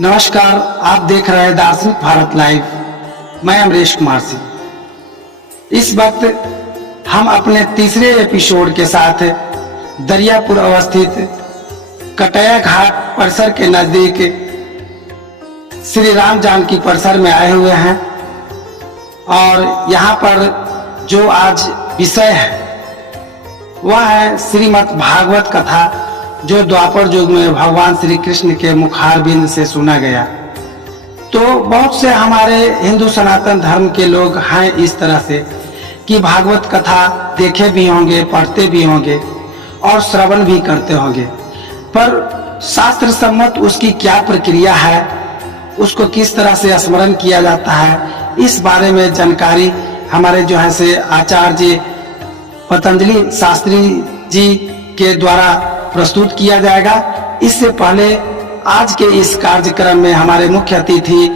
नमस्कार, आप देख रहे हैं दार्शनिक भारत लाइव। मैं अमरीश कुमार सिंह। इस वक्त हम अपने तीसरे एपिसोड के साथ दरियापुर अवस्थित कटैया घाट परिसर के नजदीक श्री राम जानकी परिसर में आए हुए हैं और यहाँ पर जो आज विषय है वह है श्रीमद् भागवत कथा, जो द्वापर युग में भगवान श्री कृष्ण के मुखारबिंद से सुना गया। तो बहुत से हमारे हिंदू सनातन धर्म के लोग हैं इस तरह से कि भागवत कथा देखे भी होंगे, पढ़ते भी होंगे और श्रवण भी करते होंगे, पर शास्त्र सम्मत उसकी क्या प्रक्रिया है, उसको किस तरह से स्मरण किया जाता है, इस बारे में जानकारी हमारे जो है से आचार्य पतंजलि शास्त्री जी के द्वारा प्रस्तुत किया जाएगा। इससे पहले आज के इस कार्यक्रम में हमारे मुख्य अतिथि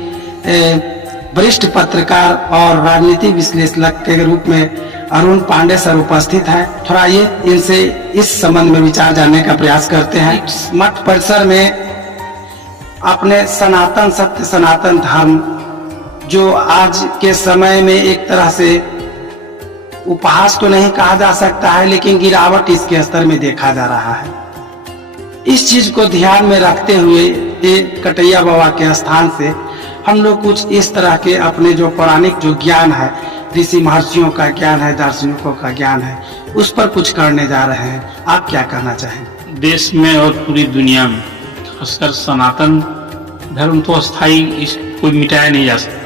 वरिष्ठ पत्रकार और राजनीति विश्लेषक के रूप में अरुण पांडे सर उपस्थित हैं। थोड़ा ये इनसे इस संबंध में विचार जानने का प्रयास करते हैं। मठ परिसर में अपने सनातन सत्य सनातन धर्म, जो आज के समय में एक तरह से उपहास तो नहीं कहा जा सकता है, लेकिन गिरावट इसके स्तर में देखा जा रहा है। इस चीज को ध्यान में रखते हुए ये कटैया बाबा के स्थान से हम लोग कुछ इस तरह के अपने जो पौराणिक जो ज्ञान है, ऋषि महर्षियों का ज्ञान है, दार्शनिकों का ज्ञान है, उस पर कुछ करने जा रहे हैं। आप क्या कहना चाहेंगे? देश में और पूरी दुनिया में खासकर सनातन धर्म तो अस्थायी, इसको मिटाया नहीं जा सकता है।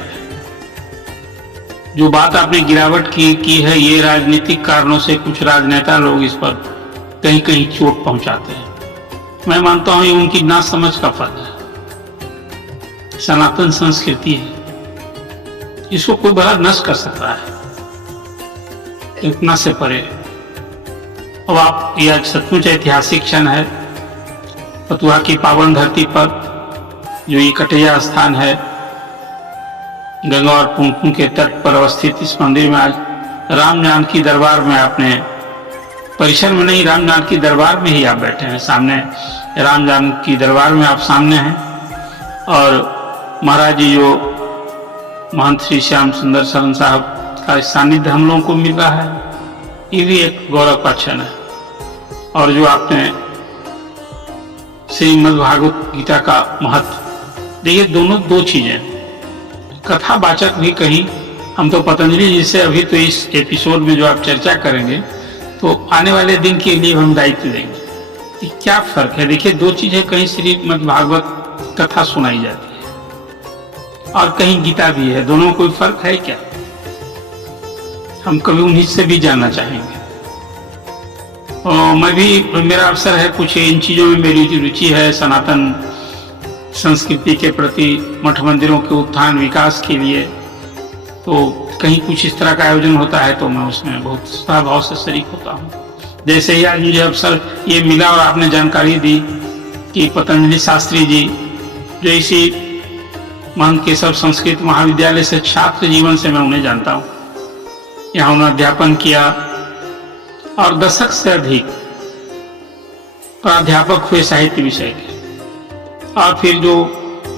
जो बात आपने गिरावट की है, ये राजनीतिक कारणों से कुछ राजनेता लोग इस पर कहीं कहीं चोट पहुंचाते हैं। मैं मानता हूं ये उनकी ना समझ का फल है। सनातन संस्कृति है, इसको कोई बड़ा नष्ट कर सकता है इतना से परे। अब आप यह सचमुच ऐतिहासिक क्षण है। पतुआ की पावन धरती पर जो ये कटैया स्थान है, गंगा और पुनपुन के तट पर अवस्थित इस मंदिर में आज राम जानकी दरबार में आपने परिसर में नहीं, राम जानकी दरबार में ही आप बैठे हैं। सामने राम जानकी दरबार में आप सामने हैं और महाराज जी जो महंत श्री श्याम सुंदर शरण साहब का सानिध्य हम लोगों को मिल रहा है, ये भी एक गौरव का क्षण है। और जो आपने श्रीमद् भागवत गीता का महत्व, देखिए दोनों दो चीजें, कथावाचक भी कहीं, हम तो पतंजलि जी से अभी तो इस एपिसोड में जो आप चर्चा करेंगे तो आने वाले दिन के लिए हम दायित्व देंगे कि क्या फर्क है। देखिए दो चीजें, कहीं श्रीमद् भागवत कथा सुनाई जाती है और कहीं गीता भी है, दोनों कोई फर्क है क्या? हम कभी उन्हीं से भी जानना चाहेंगे। और मैं भी, मेरा अवसर है कुछ इन चीजों में मेरी रुचि है, सनातन संस्कृति के प्रति, मठ मंदिरों के उत्थान विकास के लिए। तो कहीं कुछ इस तरह का आयोजन होता है तो मैं उसमें बहुत भाव से शरीक होता हूँ। जैसे ही आज मुझे अवसर ये मिला और आपने जानकारी दी कि पतंजलि शास्त्री जी जो इसी महंत केशव संस्कृत महाविद्यालय से छात्र जीवन से मैं उन्हें जानता हूँ, यहाँ उन्होंने अध्यापन किया और दशक से अधिक प्राध्यापक हुए साहित्य विषय के। और फिर जो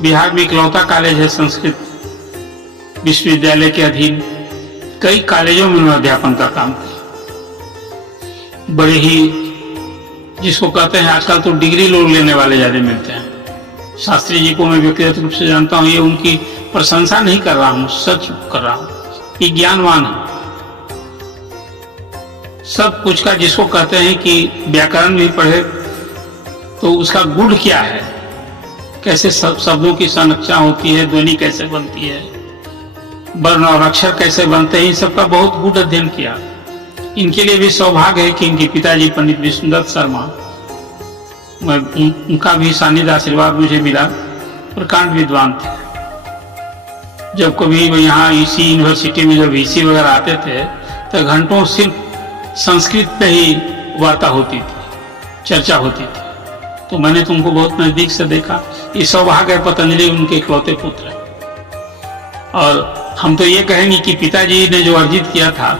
बिहार में इकलौता कॉलेज है संस्कृत विश्वविद्यालय के अधीन, कई कॉलेजों में उन्होंने अध्यापन का काम किया। बड़े ही, जिसको कहते हैं आजकल तो डिग्री लोग लेने वाले ज्यादा मिलते हैं। शास्त्री जी को मैं व्यक्तिगत रूप से जानता हूँ, ये उनकी प्रशंसा नहीं कर रहा हूँ, सच कर रहा हूँ। ये ज्ञानवान है सब कुछ का, जिसको कहते हैं कि व्याकरण भी पढ़े तो उसका गुण क्या है, कैसे शब्दों की संरचना होती है, ध्वनि कैसे बनती है, वर्ण और अक्षर कैसे बनते हैं, इन सबका बहुत गूढ़ अध्ययन किया। इनके लिए भी सौभाग्य है कि इनके पिताजी पंडित विष्णुदत्त शर्मा, उनका भी सानिध्य आशीर्वाद मुझे मिला, प्रकांड विद्वान थे। जब कभी यहाँ इसी यूनिवर्सिटी में जब वीसी वगैरह आते थे तो घंटों सिर्फ संस्कृत पे ही वार्ता होती थी, चर्चा होती थी। तो मैंने तुमको बहुत नजदीक से देखा। ये सौभाग्य है, पतंजलि उनके इकलौते पुत्र है। और हम तो ये कहेंगे कि पिताजी ने जो अर्जित किया था,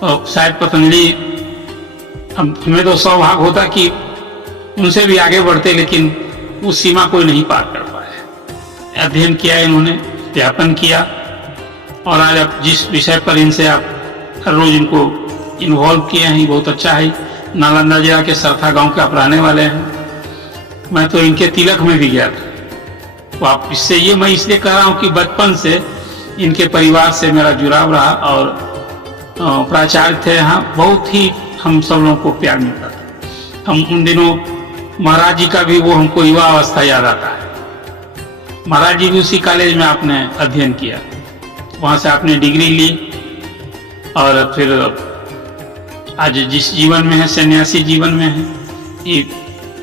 तो शायद पतंजलि, हमें तो सौभाग्य होता कि उनसे भी आगे बढ़ते, लेकिन उस सीमा कोई नहीं पार कर पाए। अध्ययन किया, इन्होंने व्यापन किया, और आज आप जिस विषय पर इनसे आप हर रोज इनको इन्वॉल्व किए हैं, बहुत अच्छा है। नालंदा जिला के सरथा गांव के आप रहने वाले हैं। मैं तो इनके तिलक में भी गया था। तो आप इससे ये मैं इसलिए कह रहा हूँ कि बचपन से इनके परिवार से मेरा जुड़ाव रहा, और प्राचार्य थे यहाँ, बहुत ही हम सब लोगों को प्यार मिलता था। हम उन दिनों महाराज जी का भी वो हमको युवा अवस्था याद आता है। महाराज जी भी उसी कॉलेज में आपने अध्ययन किया, वहाँ से आपने डिग्री ली, और फिर आज जिस जीवन में है, सन्यासी जीवन में है, ये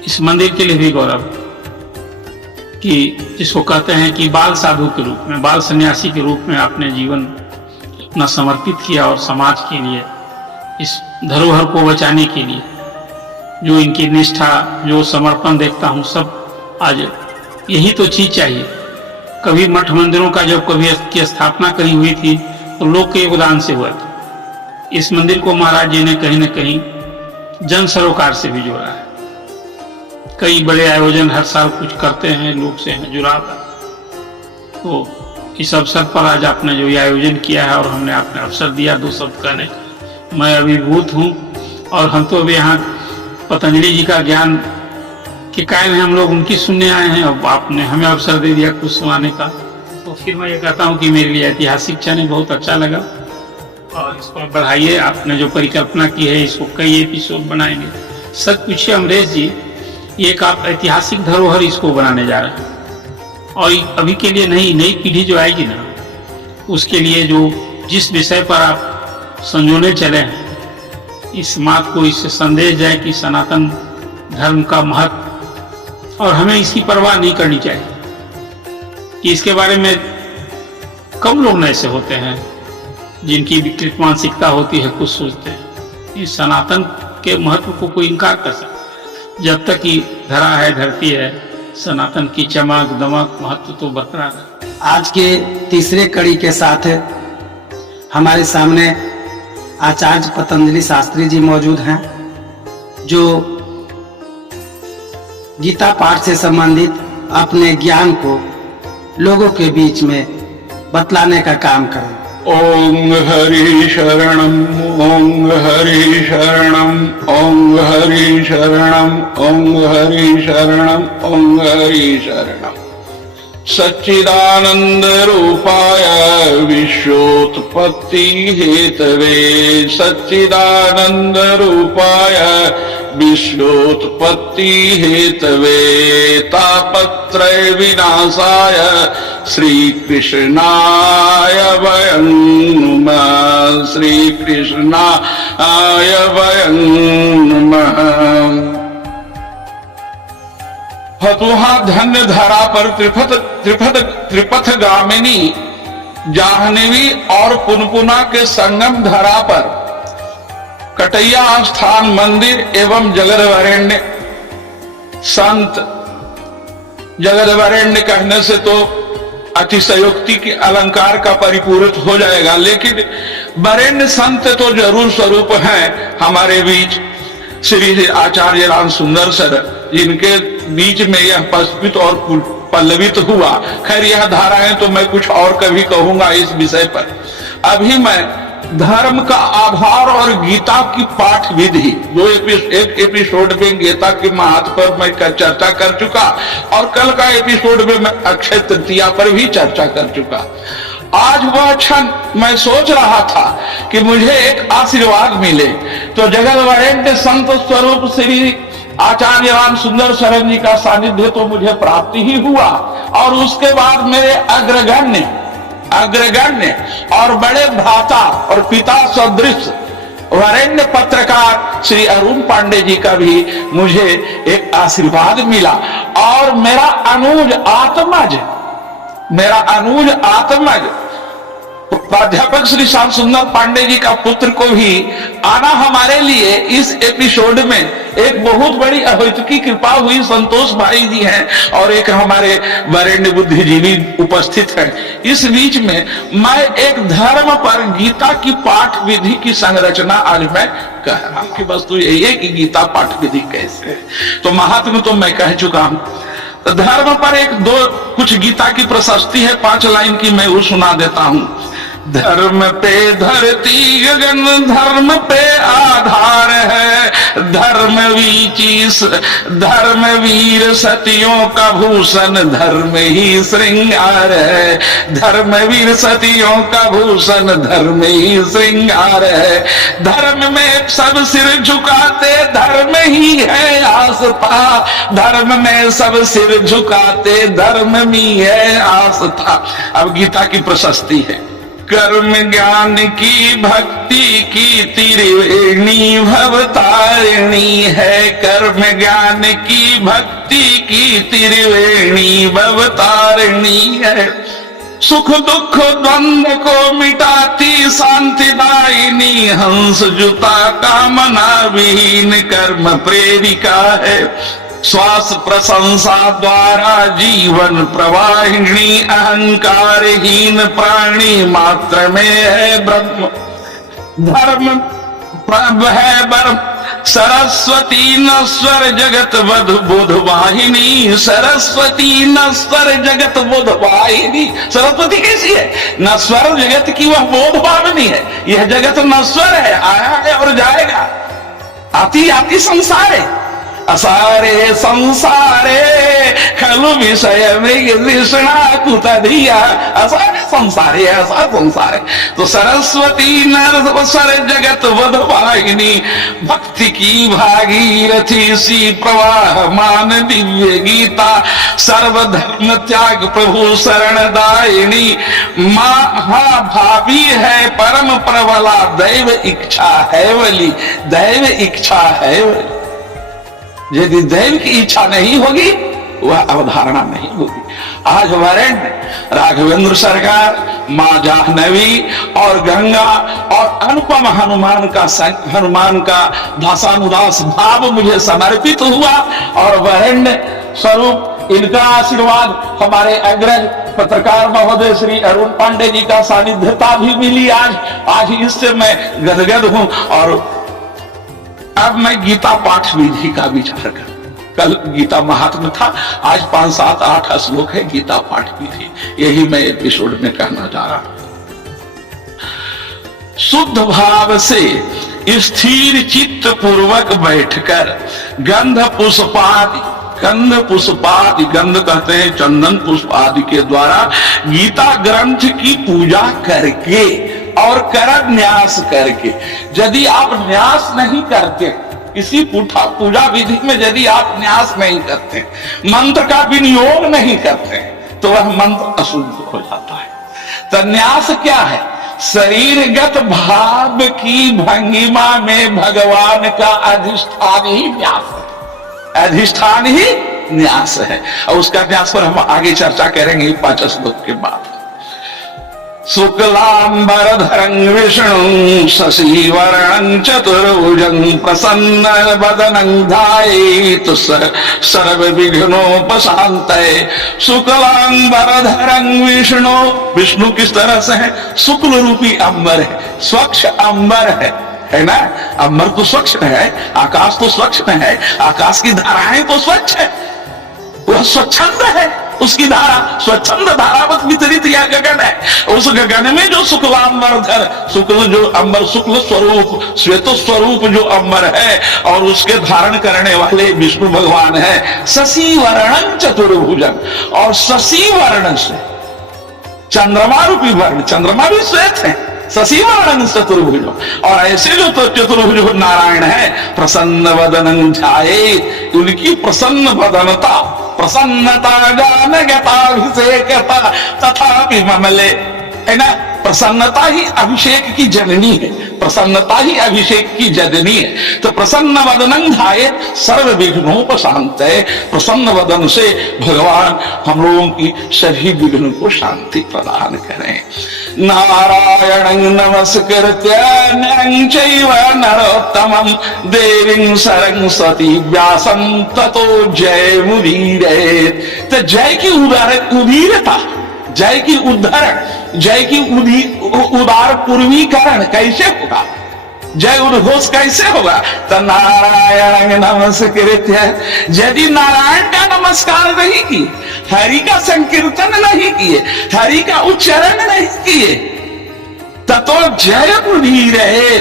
इस मंदिर के लिए भी गौरव कि जिसको कहते हैं कि बाल साधु के रूप में, बाल सन्यासी के रूप में आपने जीवन अपना समर्पित किया, और समाज के लिए इस धरोहर को बचाने के लिए जो इनकी निष्ठा, जो समर्पण देखता हूँ, सब आज यही तो चीज चाहिए। कभी मठ मंदिरों का जब कभी की स्थापना करी हुई थी तो लोग के योगदान से हुआ था। इस मंदिर को महाराज जी ने कहीं न कहीं जन सरोकार से भी जोड़ा है। कई बड़े आयोजन हर साल कुछ करते हैं, लोग से है जुड़ाव। तो इस अवसर पर आज आपने जो ये आयोजन किया है और हमने आपने अवसर दिया दो शब्द कहने का, मैं अभिभूत हूँ। और हम तो अभी यहाँ पतंजलि जी का ज्ञान के कायल हैं, हम लोग उनकी सुनने आए हैं, और आपने हमें अवसर दे दिया कुछ सुनाने का। तो फिर मैं ये कहता हूँ कि मेरे लिए ऐतिहासिक क्षण बहुत अच्छा लगा, और इसको बढ़ाइए। आपने जो परिकल्पना की है, इसको कई एपिसोड बनाएंगे। सच पूछिए अमरेश जी, एक आप ऐतिहासिक धरोहर इसको बनाने जा रहे हैं, और अभी के लिए नई पीढ़ी जो आएगी ना, उसके लिए जो जिस विषय पर आप संजोने चले हैं, इस बात को इससे संदेश जाए कि सनातन धर्म का महत्व, और हमें इसकी परवाह नहीं करनी चाहिए कि इसके बारे में कम लोग ऐसे होते हैं जिनकी विकृत मानसिकता होती है, कुछ सोचते हैं। इस सनातन के महत्व को कोई इनकार कर सकता है? जब तक कि धरा है, धरती है, सनातन की चमक दमक महत्व तो बरकरार है। आज के तीसरे कड़ी के साथ हमारे सामने आचार्य पतंजलि शास्त्री जी मौजूद हैं, जो गीता पाठ से संबंधित अपने ज्ञान को लोगों के बीच में बतलाने का काम करें। ओम हरि शरणम, ओम हरि शरणम, ओम हरि शरणम, ओम हरि शरणम, ओम हरि शरणम। सच्चिदानंद रूपाय विश्वोत्पत्ति हेतवे, सच्चिदानंद रूपाय विश्वोत्पत्ति हेतवे, तापत्रय विनाशाय श्री कृष्णाय वयं नमः, श्री कृष्णाय वयं नमः। फतुहा धन्य धरा पर त्रिपथ गामिनी, जाह्नवी और पुनपुना के संगम धरा पर कटैया स्थान मंदिर एवं जगदवरेण्य संत। जगदवरेण्य कहने से तो अतिशयोक्ति के अलंकार का परिपूरित हो जाएगा, लेकिन वरेण्य संत तो जरूर स्वरूप हैं हमारे बीच। श्री आचार्य राम सुंदर सर, जिनके बीच में यह पुष्पित और पल्लवित हुआ। खैर यह धाराएं तो मैं कुछ और कभी कहूंगा इस विषय पर। अभी मैं धर्म का आधार और गीता की पाठ विधि, एक एपिसोड में गीता के महत्व पर मैं चर्चा कर चुका, और कल का एपिसोड में मैं अक्षय तृतीया पर भी चर्चा कर चुका। आज वह क्षण मैं सोच रहा था कि मुझे एक आशीर्वाद मिले, तो जगदवरेण्य संत स्वरूप श्री आचार्य राम सुंदर शरण जी का सानिध्य तो मुझे प्राप्ति ही हुआ, और उसके बाद मेरे अग्रगण्य और बड़े भ्राता और पिता सदृश वरेण्य पत्रकार श्री अरुण पांडे जी का भी मुझे एक आशीर्वाद मिला, और मेरा अनुज आत्मज प्राध्यापक श्री श्याम सुंदर पांडे जी का पुत्र को भी आना हमारे लिए इस एपिसोड में एक बहुत बड़ी अहैतुकी कृपा हुई। संतोष भाई जी हैं और एक हमारे वरेण्य बुद्धिजीवी उपस्थित हैं। इस बीच में मैं एक धर्म पर गीता की पाठ विधि की संरचना आज मैं कह रहा हूं कि वस्तु यही है कि गीता पाठ विधि कैसे है। तो महात्मा तो मैं कह चुका हूं, तो धर्म पर एक दो कुछ गीता की प्रशस्ति है, 5 लाइन की मैं वो सुना देता हूं। धर्म पे धरती गगन, धर्म पे आधार है, धर्म वीर सतियों का भूषण, धर्म ही श्रृंगार है, धर्मवीर सतियों का भूषण, धर्म ही श्रृंगार है। धर्म में सब सिर झुकाते, धर्म ही है आस्था, धर्म में सब सिर झुकाते, धर्म ही है आस्था। अब गीता की प्रशस्ति है। कर्म ज्ञान की भक्ति की त्रिवेणी भवतारिणी है, कर्म ज्ञान की भक्ति की त्रिवेणी भवतारिणी है। सुख दुख द्वंद्व को मिटाती शांतिदायिनी, हंस जुता कामना विहीन कर्म प्रेरिका है। श्वास प्रशंसा द्वारा जीवन प्रवाहिनी, अहंकारहीन प्राणी मात्र में है ब्रह्म, धर्म है ब्रह्म। सरस्वती नस्वर जगत बोध वाहिनी, सरस्वती नस्वर जगत बोध वाहिनी। सरस्वती कैसी है? नस्वर जगत की वह बोध वाहिनी है। यह जगत नस्वर है, आया है और जाएगा, आती आती संसार है। असारे संसारे खलु विषय में कृष्णा कुतधिया, असारे संसारे, ऐसा संसार है। तो सरस्वती नरस्वर जगत वधवाहिनी, भक्ति की भागीरथी सी प्रवाह मान दिव्य गीता, सर्वधर्म त्याग प्रभु शरणदायिनी, महाभावी है परम प्रबला, दैव इच्छा है वली, दैव इच्छा है वली। यदि दैव की इच्छा नहीं होगी वह अवधारणा नहीं होगी। आज वरेण्य राघवेंद्र सरकार, मां जाह्नवी और गंगा और अनुपम हनुमान का दासानुदास भाव मुझे समर्पित हुआ और वरेण्य स्वरूप इनका आशीर्वाद हमारे अग्रज पत्रकार महोदय श्री अरुण पांडे जी का सानिध्यता भी मिली। आज इससे मैं गदगद हूं। और अब मैं गीता पाठ विधि का विचार कर, कल गीता महात्म्य था, आज 5, 7, 8 श्लोक है गीता पाठ विधि। यही मैं एपिसोड में कहना चाह रहा हूं। शुद्ध भाव से स्थिर चित्त पूर्वक बैठकर गंध पुष्पादि, गंध कहते हैं चंदन पुष्प आदि के द्वारा गीता ग्रंथ की पूजा करके और कर न्यास करके, यदि आप न्यास नहीं करते, किसी पूजा विधि में यदि आप न्यास नहीं करते, मंत्र का विनियोग नहीं करते, तो वह मंत्र अशुद्ध हो जाता है। तो न्यास क्या है? शरीरगत भाव की भंगिमा में भगवान का अधिष्ठान ही न्यास है, अधिष्ठान ही न्यास है। और उसका न्यास पर हम आगे चर्चा करेंगे 5 श्लोक के बाद। शुक्लांबरधरं विष्णु शशिवर्णं चतुर्भुजं प्रसन्न वदनं ध्यायेत् सर्वविघ्नोपशान्तये। शुक्लांबरधरं विष्णु, विष्णु किस तरह से है? शुक्ल रूपी अंबर है, स्वच्छ अंबर है ना। अंबर तो स्वच्छ है, आकाश तो स्वच्छ है, आकाश की धाराएं तो स्वच्छ है, वह स्वच्छंद है, उसकी धारा स्वच्छंद धारावत वितरित या गगन है। उस गगन में जो शुक्लांबरधर, शुक्ल जो अंबर, शुक्ल स्वरूप श्वेत स्वरूप जो अंबर है और उसके धारण करने वाले विष्णु भगवान है। शशि वर्णं चतुर्भुजं, और शशि वर्ण से चंद्रमा रूपी वर्ण, चंद्रमा भी श्वेत है, शशि वर्णं चतुर्भुज। और ऐसे जो तो चतुर्भुज नारायण है, प्रसन्न वदनं ध्यायेत्, उनकी प्रसन्न वदनता, प्रसन्नता ज्ञानगताभिषेकता तथा विमले, है ना। प्रसन्नता ही अभिषेक की जननी है, प्रसन्नता ही अभिषेक की जननी है। तो प्रसन्न वदनं ध्यायेत् सर्व विघ्नोपशान्तये, प्रसन्न वदन से भगवान हम लोगों की सभी विघ्न को शांति प्रदान करें। नारायणं नमस्कृत्य नरं चैव नरोत्तमं देवीं सरस्वती व्यासं ततो जयमुदीरयेत्। तो जय की उदीरता, जय की उद्धरण, जय की उदार पूर्वीकरण कैसे होगा? जय उद्घोष कैसे होगा? तो नारायण नमस्कृत्य, यदि नारायण का नमस्कार नहीं किए, हरि का संकीर्तन नहीं किए, हरि का उच्चारण नहीं किए, ततो जय बुद्धि रहे,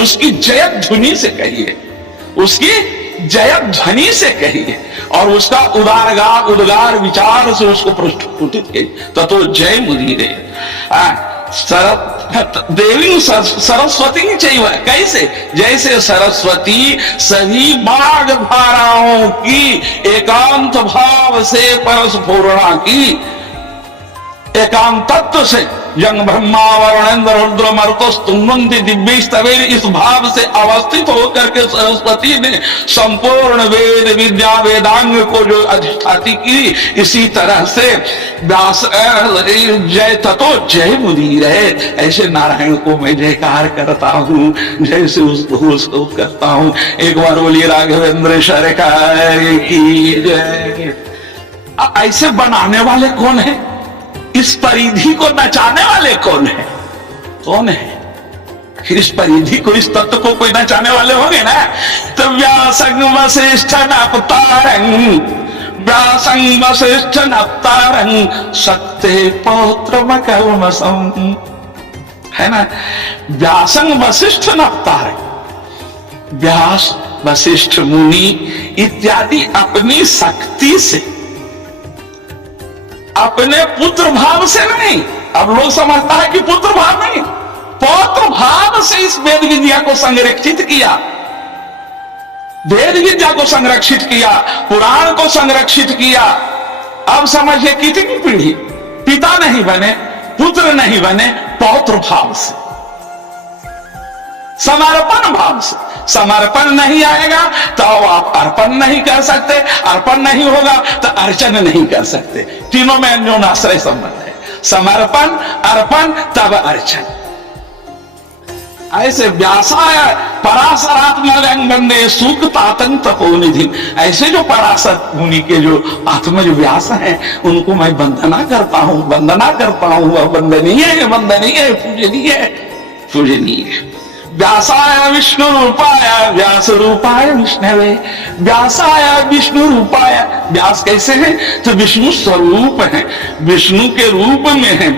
उसकी जय ध्वनि से कहिए, उसकी जय ध्वनि से कहिए, और उसका उद्गार विचार से उसको प्रस्तुत कहिए, ततो जय बुद्धि रहे। देवी सरस्वती चाहिए कैसे? जैसे सरस्वती सभी बाग धाराओं की एकांत भाव से परस्फूर्णा की, एकांत तत्व से जंग ब्रह्मा वरुणेन्द्र रुद्र मरुतस्तुन्वन्ति दिव्य स्तवेर, इस भाव से अवस्थित होकर के सरस्वती ने संपूर्ण वेद विद्या वेदांग को जो अधिष्ठाती की, इसी तरह से व्यास जय ततो जय मुनि रहे, ऐसे नारायण को मैं जयकार करता हूँ, जैसे उसको करता हूँ। एक बार बोलिए राघवेंद्र सरकार की जय। ऐसे बनाने वाले कौन है? इस परिधि को नचाने वाले कौन है? कौन है? फिर इस परिधि को, इस तत्व को कोई नचाने वाले होंगे ना। तो व्यासंग वसिष्ठ नप्तारं, व्यासंग वसिष्ठ नप्तारं शक्ते पौत्र मकल्मषं, है ना। व्यासंग वसिष्ठ नप्तारं, व्यास वशिष्ठ मुनि इत्यादि अपनी शक्ति से, अपने पुत्र भाव से नहीं। अब लोग समझता है कि पुत्र भाव नहीं, पौत्र भाव से इस वेद विद्या को संरक्षित किया, वेद विद्या को संरक्षित किया, पुराण को संरक्षित किया। अब समझिए कितनी पीढ़ी पिता नहीं बने, पुत्र नहीं बने, पौत्र भाव से, समर्पण भाव से। समर्पण नहीं आएगा तो आप अर्पण नहीं कर सकते, अर्पण नहीं होगा तो अर्चन नहीं कर सकते। तीनों में अन्योनाश्रय संबंध है, समर्पण, अर्पण, तब अर्चन। ऐसे व्यासाय पराशरात्मजं वंदे सूक्तातं तपोनिधि, ऐसे जो पराशर मुनि के जो आत्मज व्यास हैं, उनको मैं वंदना करता हूं, वंदना करता हूं। वह वंदनीय है, वंदनीय है, पूजनीय है, पूजनीय। व्यासाय विष्णु रूपाय व्यास रूपाय विष्णवे, व्यासाय विष्णु रूपाय, व्यास कैसे है? तो विष्णु स्वरूप है, विष्णु के रूप में है।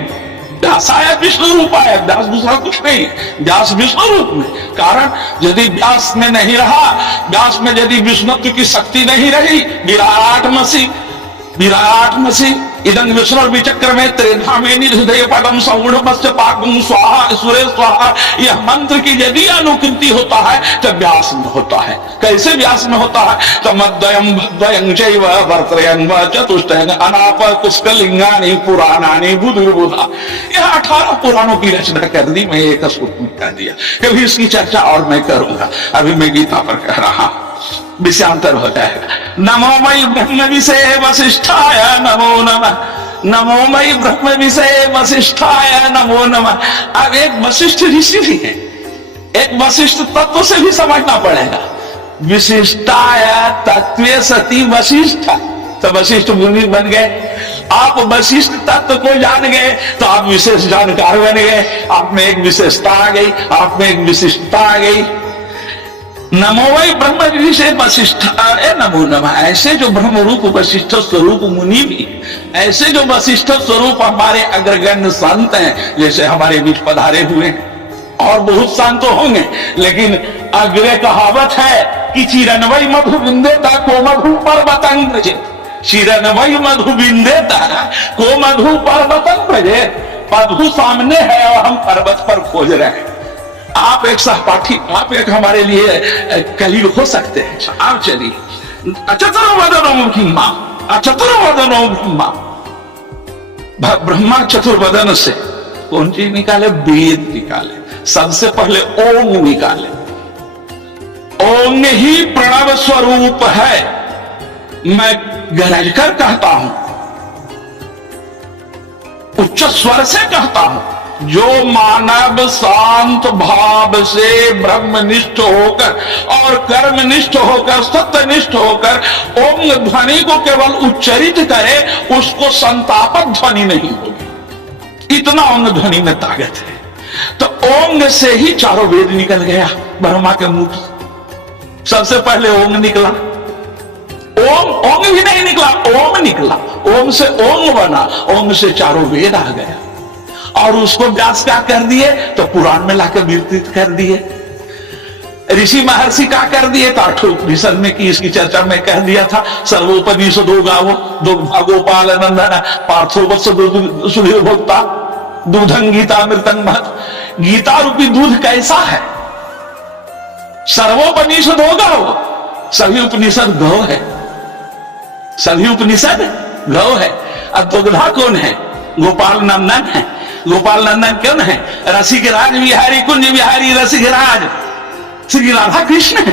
व्यासाय विष्णु रूपाय, व्यास दूसरा कुछ नहीं है, व्यास विष्णु रूप में। कारण यदि व्यास में नहीं रहा, व्यास में यदि विष्णुत्व की शक्ति नहीं रही, विराटमसि, विराटमसि इदं विष्णु विचक्र में त्रेधा में हृदय पदम सौढ़ पाकुम स्वाहा सुरे स्वाहा, यह मंत्र की यदि अनुकृति होता है तो व्यास में होता है। कैसे व्यास में होता है? तो मद्वयं भद्वयं चैव वर्त्रयं व चतुष्टयं अनाप पुष्कलिंगानि पुराणानि बुधुर्बुधा, यह 18 पुराणों की रचना कर दी, मैं एक सूत्र में कह दिया। कभी इसकी चर्चा और मैं करूंगा, अभी मैं गीता पर कह रहा हूं, विषयांतर हो जाएगा। नमो मयि ब्रह्म विषय वसिष्ठाय नमो नमः, नमो मयि ब्रह्म विषय वसिष्ठाय नमो नमः। अब एक वशिष्ठ ऋषि भी है, एक वशिष्ठ तत्व से भी समझना पड़ेगा। विशिष्टाय तत्वे सती वशिष्ठ, तो वशिष्ठ मुनि बन गए। आप वशिष्ठ तत्व को जान गए तो आप विशेष जानकार बन गए, आप में एक विशेषता आ गई, आप में एक विशिष्टता आ गई। नमो वै ब्रह्म विषय वशिष्ठाय नमो नमः, ऐसे जो ब्रह्म रूप वशिष्ठ स्वरूप मुनि भी, ऐसे जो वशिष्ठ स्वरूप हमारे अग्रगण्य संत हैं, जैसे हमारे बीच पधारे हुए हैं, और बहुत संत होंगे, लेकिन अग्रे कहावत है कि चिरनवै मधु विंदेता को मधु पर्वतं व्रजे, चिरनवै मधु विंदेता को मधु पर्वतं व्रजे। मधु सामने है और हम पर्वत पर खोज रहे हैं। आप एक सहपाठी, आप एक हमारे लिए कलीग हो सकते हैं। आप चलिए। चतुर्वदनो ब्रह्मा, चतुर्वदनो ब्रह्मा, ब्रह्मा चतुर्वदन से कौन चीज निकाले? वेद निकाले। सबसे पहले ओम निकाले। ओम ही प्रणव स्वरूप है। मैं गरज कर कहता हूं, उच्च स्वर से कहता हूं, जो मानव शांत भाव से ब्रह्मनिष्ठ होकर और कर्मनिष्ठ होकर सत्यनिष्ठ होकर ओम ध्वनि को केवल उच्चरित करे, उसको संतापक ध्वनि नहीं होगी। इतना ओम ध्वनि में ताकत है। तो ओम से ही चारों वेद निकल गया ब्रह्मा के मुख। सबसे पहले ओम निकला। ओम, ओम भी नहीं निकला, ओम निकला। ओम से ओम बना, ओम से चारों वेद आ गया। और उसको व्यास क्या कर दिए? तो पुराण में लाकर विस्तृत कर दिए। ऋषि महर्षि क्या कर दिए? तो आठोपनिषद में की इसकी चर्चा में कह दिया था। सर्वोपनिषदो गावो गोपाल नंदन पार्थो वत्स सुधीर भोक्ता दूधं गीता अमृतं महत्। गीता रूपी दूध कैसा है? सर्वोपनिषदो गावो, सभी उपनिषद गौ है, सभी उपनिषद गौ है। अब दुग्धा कौन है? गोपाल नंदन है। गोपाल नंदन कौन है? रसिक राज बिहारी, कुंज बिहारी रसिक राज श्री राधा कृष्ण है।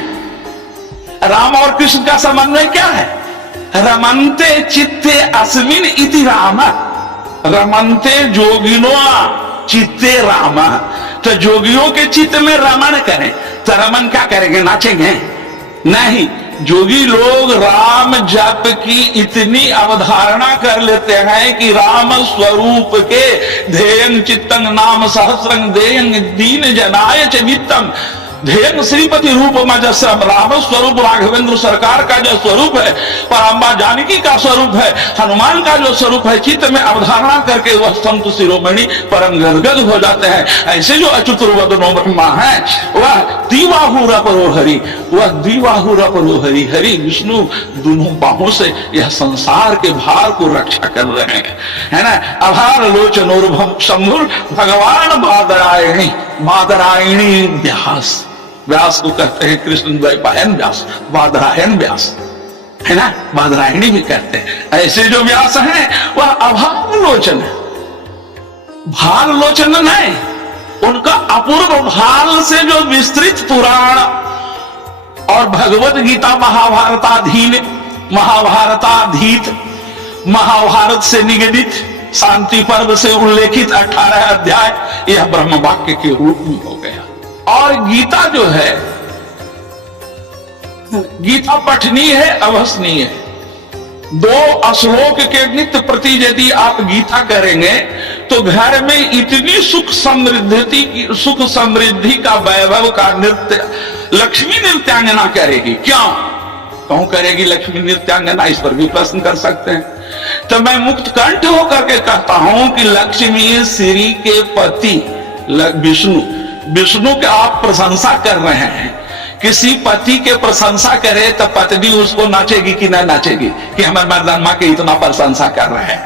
राम और कृष्ण का समन्वय क्या है? रमन्ते चित्ते अस्मिन इति राम, रमन्ते जोगिनो चित्ते राम। तो जोगियों के चित्त में रमन करें, तो रमन क्या करेंगे? नाचेंगे? नहीं। जोगी लोग राम जप की इतनी अवधारणा कर लेते हैं कि राम स्वरूप के ध्येयं चित्तं नाम सहस्रं देयं दीन जनाय च नित्यं। ध्येयं श्रीपति रूप मजस्रम, राम स्वरूप राघवेंद्र सरकार का जो स्वरूप है, पराम्बा जानकी का स्वरूप है, हनुमान का जो स्वरूप है, चित्त में अवधारणा करके वह संत शिरोमणि परम गदगद हो जाते हैं। ऐसे जो अच्युतवदनो ब्रह्मा है, वह द्विबाहुरपरो हरि, वह द्विबाहुरपरो हरि, हरि विष्णु दोनों बाहों से यह संसार के भार को रक्षा कर रहे हैं, है ना। अभार लोचनोर्भम शंभुर भगवान बादरायणी, बादरायणी व्यास, व्यास को कहते हैं कृष्ण द्वैपायन व्यास, बादरायण व्यास, है ना। बादरायणी भी कहते हैं। ऐसे जो व्यास हैं वह अभाव लोचन है, भाल लोचन नहीं। उनका अपूर्व भाल से जो विस्तृत पुराण और भगवत गीता महाभारताधीन, महाभारताधीत, महाभारत से निगदित, शांति पर्व से उल्लेखित 18 अध्याय यह ब्रह्म वाक्य के रूप में हो गया। और गीता जो है, गीता पठनीय है, अवसनीय है। 2 श्लोक के नित्य प्रति यदि आप गीता करेंगे तो घर में इतनी सुख समृद्धि का वैभव का नृत्य लक्ष्मी नृत्यांगना करेगी। क्यों करेगी लक्ष्मी नृत्यांगना? इस पर भी प्रश्न कर सकते हैं। तो मैं मुक्त कंठ होकर के कहता हूं कि लक्ष्मी श्री के पति विष्णु, विष्णु के आप प्रशंसा कर रहे हैं। किसी पति के प्रशंसा करे तो पत्नी उसको नाचेगी कि नहीं नाचेगी कि हमारे मर्दाना के इतना प्रशंसा कर रहे हैं?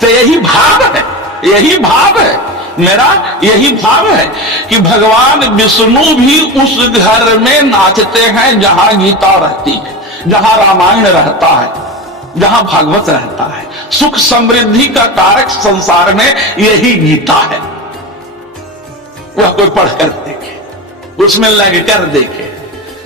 तो यही भाव है, यही भाव है मेरा, यही भाव है कि भगवान विष्णु भी उस घर में नाचते हैं जहां गीता रहती है, जहां रामायण रहता है, जहां भागवत रहता है। सुख समृद्धि का कारक संसार में यही गीता है। वह कोई पढ़कर देखे, उसमें लगकर देखे,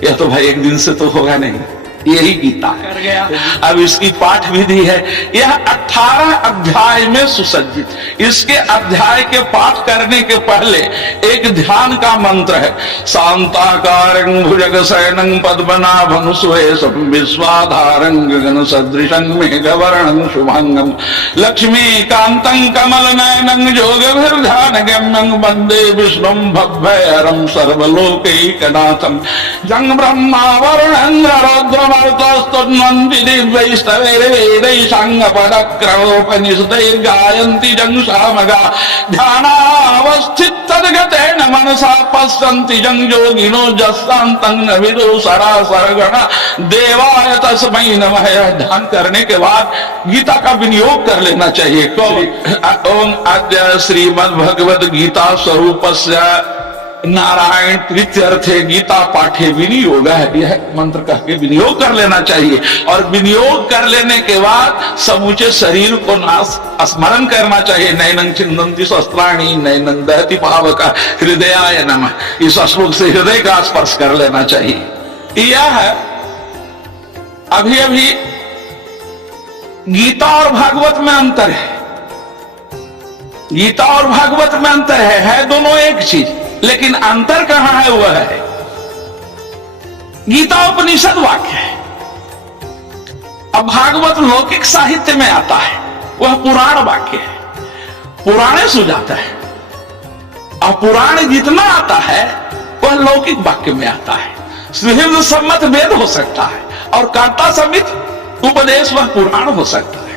यह तो भाई एक दिन से तो होगा नहीं, यही गीता है। कर गया। अब इसकी पाठ विधि है, यह 18 अध्याय में सुसज्जित। इसके अध्याय के पाठ करने के पहले एक ध्यान का मंत्र है। शांताकारं भुजगशयनं पद्मनाभं सुरेशं विश्वाधारं गगन सदृशं मेघवर्णं शुभांगं लक्ष्मीकान्तं कमलनयनं योगभिर्ध्यानगम्यं वन्दे विष्णुं भवभयहरं सर्वलोकैकनाथं जं ब्रह्मावरुणेन्द्ररुद्रम् गायन्ति जं सामगा ध्यानावस्थितगतेन मनसा पश्यन्ति जं योगिनो यस्सान्तं न विदुः सरासरगणा देवाय तस्मै नमः। ध्यान करने के बाद गीता का विनियोग कर लेना चाहिए। ओम अद्य श्रीमद् भगवद गीता स्वरूपस्य नारायण प्रीत्यर्थे गीता पाठे विनियोग है, यह मंत्र कह के विनियोग कर लेना चाहिए। और विनियोग कर लेने के बाद समूचे शरीर को स्मरण करना चाहिए। नैनं छिन्दन्ति शस्त्राणि नैनं दहति पावक हृदयाय नमः। इस श्लोक से हृदय का स्पर्श कर लेना चाहिए। यह है अभी अभी गीता और भागवत में अंतर है। गीता और भागवत में अंतर है दोनों एक चीज, लेकिन अंतर कहां है? वह है गीता उपनिषद वाक्य है, अब भागवत लौकिक साहित्य में आता है, वह पुराण वाक्य है, पुराणे सुझाता है। और पुराण जितना आता है वह लौकिक वाक्य में आता है। सुहृद सम्मत वेद हो सकता है और कांता समित उपदेश वह पुराण हो सकता है।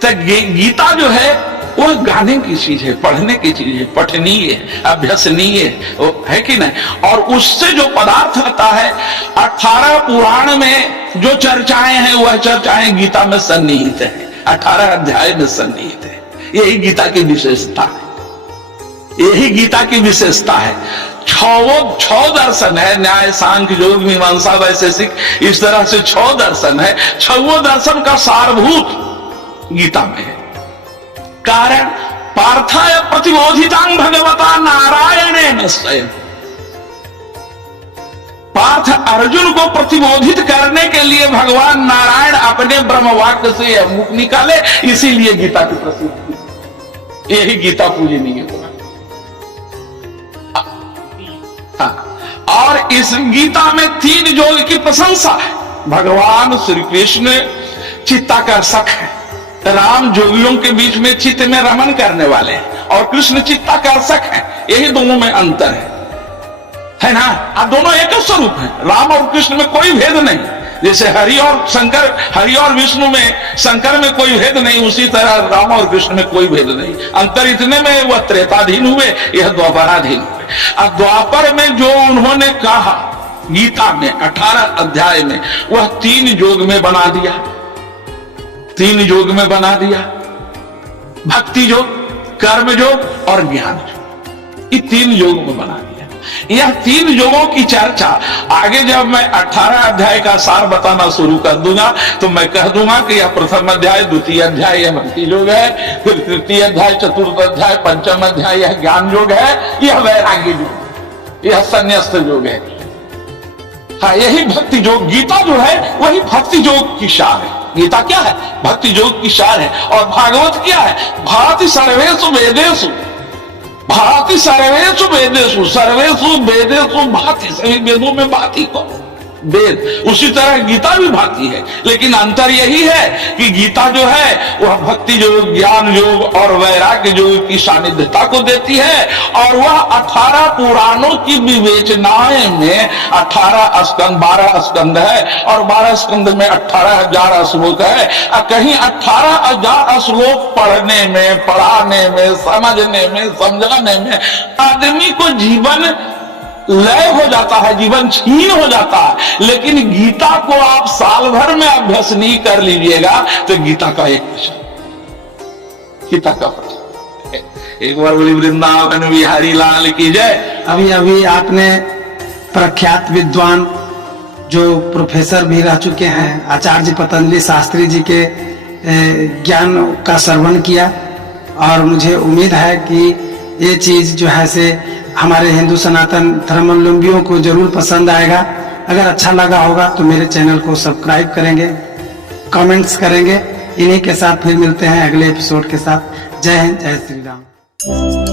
तो गीता जो है वह गाने की चीज है, पढ़ने की चीज है, पठनीय है, अभ्यसनीय है कि नहीं। और उससे जो पदार्थ आता है 18 पुराण में जो चर्चाएं हैं वह चर्चाएं गीता में सन्निहित है, 18 अध्याय में सन्निहित है। यही गीता की विशेषता है, यही गीता की विशेषता है। छह दर्शन है, न्याय सांख्य योग मीमांसा वैशेषिक, इस तरह से 6 दर्शन है। 6 दर्शन का सारभूत गीता में है। कारण पार्थाय प्रतिबोधितां भगवता नारायणेन स्वयं। पार्थ अर्जुन को प्रतिबोधित करने के लिए भगवान नारायण अपने ब्रह्मवाक्य से यह मुख निकाले, इसीलिए गीता की प्रसिद्धि, यही गीता पूजनीय है। और इस गीता में 3 योग की प्रशंसा है। भगवान श्री कृष्ण चित्ताकर्षक है, राम जोगियों के बीच में चित्त में रमन करने वाले हैं, और कृष्ण चित्ताकर्षक है। यही दोनों में अंतर है ना। अब दोनों एक स्वरूप है, राम और कृष्ण में कोई भेद नहीं। जैसे हरि और शंकर, हरि और विष्णु में, शंकर में कोई भेद नहीं, उसी तरह राम और कृष्ण में कोई भेद नहीं। अंतर इतने में वह त्रेताधीन हुए, यह द्वापराधीन हुए। अब द्वापर में जो उन्होंने कहा गीता में 18 अध्याय में, वह 3 योग में बना दिया, 3 योग में बना दिया। भक्ति योग, कर्म योग और ज्ञान योग, ये 3 योग में बना दिया। यह 3 योगों की चर्चा आगे जब मैं 18 अध्याय का सार बताना शुरू कर दूंगा तो मैं कह दूंगा कि यह प्रथम अध्याय, द्वितीय अध्याय यह भक्ति योग है, फिर तृतीय अध्याय, चतुर्थ अध्याय, पंचम अध्याय यह ज्ञान योग है, यह वैराग्य योग, यह संन्यास्त योग है। हाँ, यही भक्ति योग, गीता जो है वही भक्ति योग की सार है। गीता क्या है? भक्ति योग की सार है। और भागवत क्या है? भाति सर्वेषु वेदेषु, भाति सर्वेषु वेदेषु, सर्वेषु वेदेषु भाति, सभी वेदों में भाति को वेद, उसी तरह गीता भी भाती है। लेकिन अंतर यही है कि गीता जो है वह भक्ति योग, ज्ञान योग और वैराग्य योग की सानिध्यता को देती है। और वह 18 पुराणों की विवेचनाएं में 18 स्कंद, 12 स्कंद है, और 12 स्कंद में 18,000 श्लोक है। कहीं 18,000 श्लोक पढ़ने में, पढ़ाने में, समझने में, समझाने में आदमी को जीवन लय हो जाता है, जीवन छीन हो जाता है। लेकिन गीता को आप साल भर में अभ्यास नहीं कर लीजिएगा तो गीता का एक वचन, गीता का वचन। एक बार बोली वृंदावन बिहारी लाल की जय। अभी अभी आपने प्रख्यात विद्वान जो प्रोफेसर भी रह चुके हैं, आचार्य पतंजलि शास्त्री जी के ज्ञान का श्रवण किया, और मुझे उम्मीद है कि ये चीज जो है से हमारे हिंदू सनातन धर्मावलंबियों को जरूर पसंद आएगा। अगर अच्छा लगा होगा तो मेरे चैनल को सब्सक्राइब करेंगे, कमेंट्स करेंगे। इन्हीं के साथ फिर मिलते हैं अगले एपिसोड के साथ। जय हिंद, जय श्री राम।